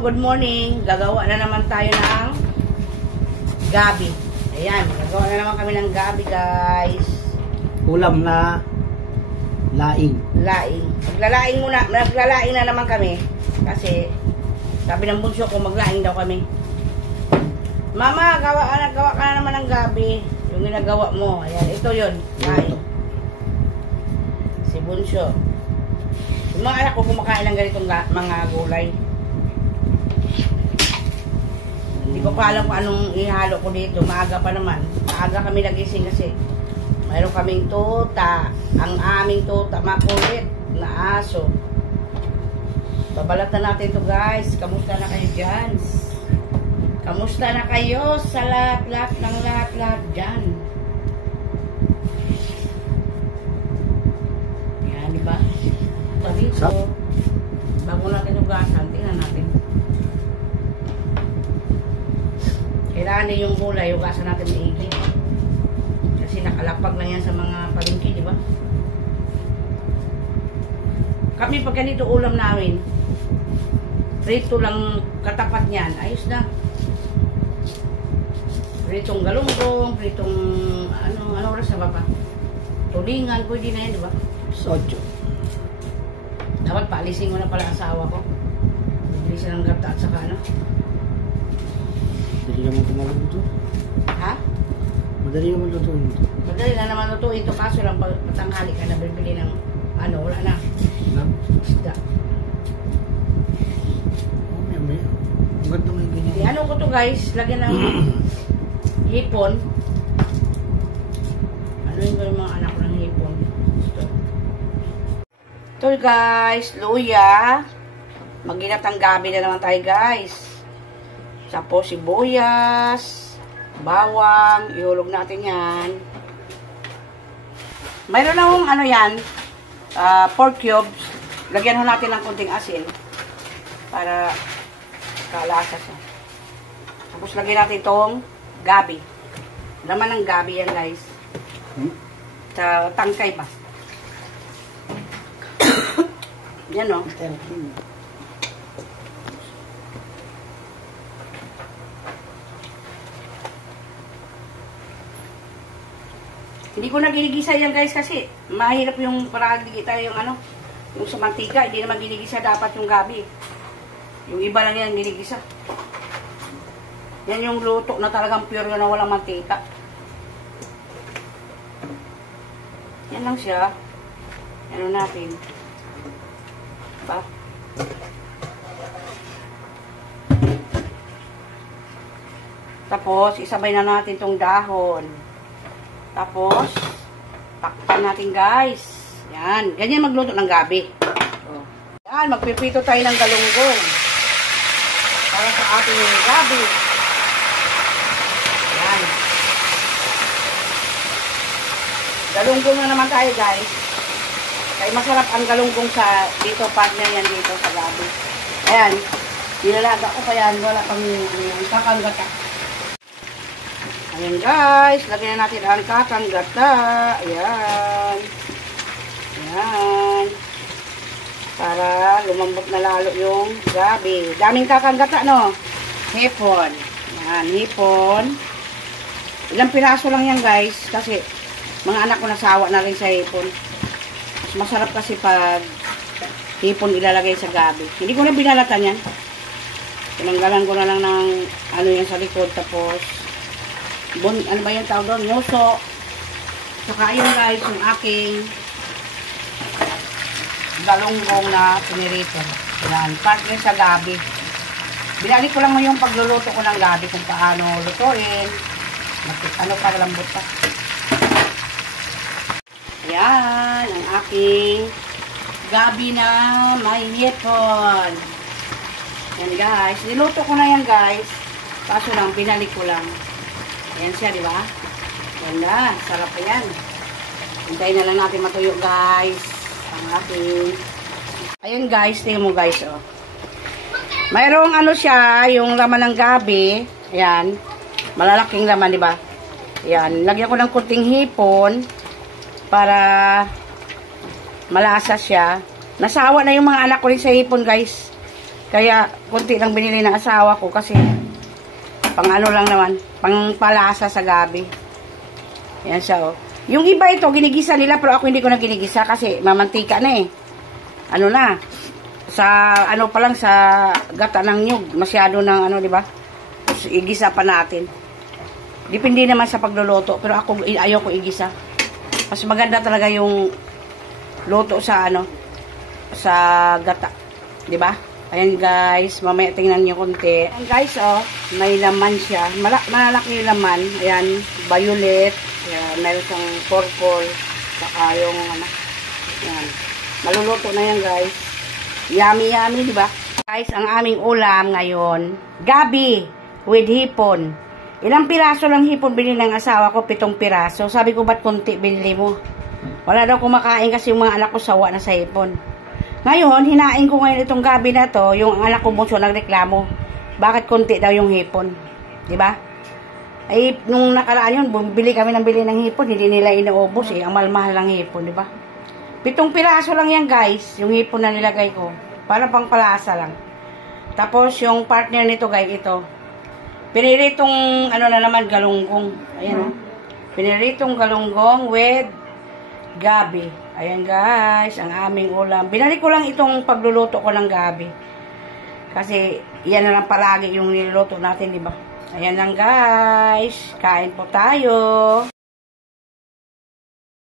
good morning. Gagawa na naman tayo ng gabi. Ayan, gagawa na naman kami ng gabi, guys. Ulam na laing. Laing. Maglalaing na naman kami. Kasi, sabi ng bunso ko, maglaing daw kami. Mama, nagawa ka na naman ng gabi. Yung ginagawa mo. Ayan, ito yun. Laing. Si bunso. Yung mga anak ko kumakain ng ganitong mga gulay. Hindi ko pa alam kung anong ihalo ko dito. Maaga pa naman. Maaga kami nagising kasi mayroon kaming tuta. Ang aming tuta, makulit na aso. Babalatan natin to, guys. Kamusta na kayo dyan? Kamusta na kayo sa lahat ng lahat dyan? Yan, diba? Dito, bago natin ugasan, tingnan natin. Kailangan din yung gulay, ugasan natin maigi. Kasi nakalapag lang yan sa mga palengke, di ba? Kami pag ganito ulam namin, prito lang katapat niyan, ayos na. Pritong galunggong, pritong ano oras na ba pa? Tulingan, pwede na yan, di ba? Sojo. Dapat paalisin ko na pala asawa ko. Bibili siya ng gata at saka ano. Madali naman tumalong ito. Ha? Madali naman lutuin ito. Madali na naman lutuin ito. Kaso lang patanghali ka na bibili ng ano, wala na. Lang? Isda. Oh, may. Ang ganda nga ganyan. Ano ko to, guys? Lagyan ng hipon. Ano yung mga anak ko ng hipon? Ito, guys, luya. Maginatang gabi na naman tayo, guys. Tapos sibuyas, bawang, ihulog natin yan. Mayroon akong ano yan, pork cubes. Lagyan ho natin ng konting asin para kalasa siya. Tapos lagyan natin itong gabi. Laman ng gabi yan, guys. Sa tangkay ba? Yan, o. Hindi ko na ginigisa yan, guys, kasi mahirap yung parang digita yung ano, yung sa mantika, hindi naman ginigisa dapat yung gabi. Yung iba lang yan ginigisa. Yan yung luto na talagang pure na walang mantika. Yan lang siya. Ano natin. Ba? Tapos, isabay na natin tong dahon. Tapos, takpan natin, guys. Yan. Ganyan magluto ng gabi. Yan. Magpipito tayo ng galunggong. Para sa ating gabi. Yan. Galunggong na naman tayo, guys. Kaya masarap ang galunggong sa dito, partner yan dito sa gabi. Ayan. Nilalaga ko pa yan. Wala pang kakang-gata. Ayan, guys. Lagyan na natin ang kakang-gata. Ayan. Ayan. Para lumambot na lalo yung gabi. Daming kakang-gata, no? Hipon. Ayan, hipon. Ilang piraso lang yan, guys. Kasi mga anak ko nasawa na rin sa hipon. Masarap kasi pag hipon ilalagay sa gabi. Hindi ko na binalatan yan. Tinanggalan ko na lang ng ano yan sa likod. Tapos, ano ba yung tawag doon? Nguso. Saka yun, guys, yung aking galunggong na pinirito. Yan, partner sa gabi. Binalik ko lang yung pagluluto ko ng gabi kung paano lutuin. Ano pa, lambot pa. Yan, ang aking gabi na may hipon. Yan, guys. Niluto ko na yan, guys. Kaso lang, binalik ko lang. Ayan siya, di ba? Ganda. Sarap pa yan. Hintayin na lang natin matuyo, guys. Ang ating. Ayan, guys. Tingnan mo, guys, oh. Mayroong ano siya, yung laman ng gabi. Ayan. Malalaking laman, di ba? Ayan. Lagyan ko ng kunting hipon para malasa siya. Nasawa na yung mga anak ko rin sa hipon, guys. Kaya, kunti lang binili ng asawa ko kasi pang ano lang naman, pang palasa sa gabi. Yan siya, oh. Yung iba ito, ginigisa nila, pero ako hindi ko na ginigisa kasi mamantika na eh. Ano na, sa, ano pa lang, sa gata ng nyug, masyado ng ano, di ba? Tapos, igisa pa natin. Depende naman sa pagluluto, pero ako, ayaw ko igisa. Mas maganda talaga yung luto sa, ano, sa gata. Di ba? Ayan guys, mamaya tingnan nyo konti. Ayan guys, oh, may laman siya. Malaki yung laman. Ayan, violet. Ayan, meron siyang purple. Saka yung, ano, ayan. Maluluto na yan guys. Yummy, yummy, di ba? Guys, ang aming ulam ngayon, gabi with hipon. Ilang piraso lang hipon binili ng asawa ko? 7 piraso. Sabi ko, ba't konti binili mo? Wala daw kumakain kasi yung mga anak ko sawa na sa hipon. Ngayon, hinain ko ngayon itong gabi na to, yung anak ko bunso nagreklamo. Bakit konti daw yung hipon? Diba? Ay, nung nakaraan yun, bili kami ng bili ng hipon, hindi nila inaubos eh. Ang mahal-mahal ng hipon, diba? 7 piraso lang yan guys, yung hipon na nilagay ko. Para pang palasa lang. Tapos, yung partner nito guys, ito. Piniritong, ano na naman, galunggong. Ayan o. Piniritong galunggong with gabi. Ayan guys, ang aming ulam. Binalik ko lang itong pagluluto ko ng gabi. Kasi yan na lang palagi yung niluluto natin, di ba? Ayan lang guys. Kain po tayo.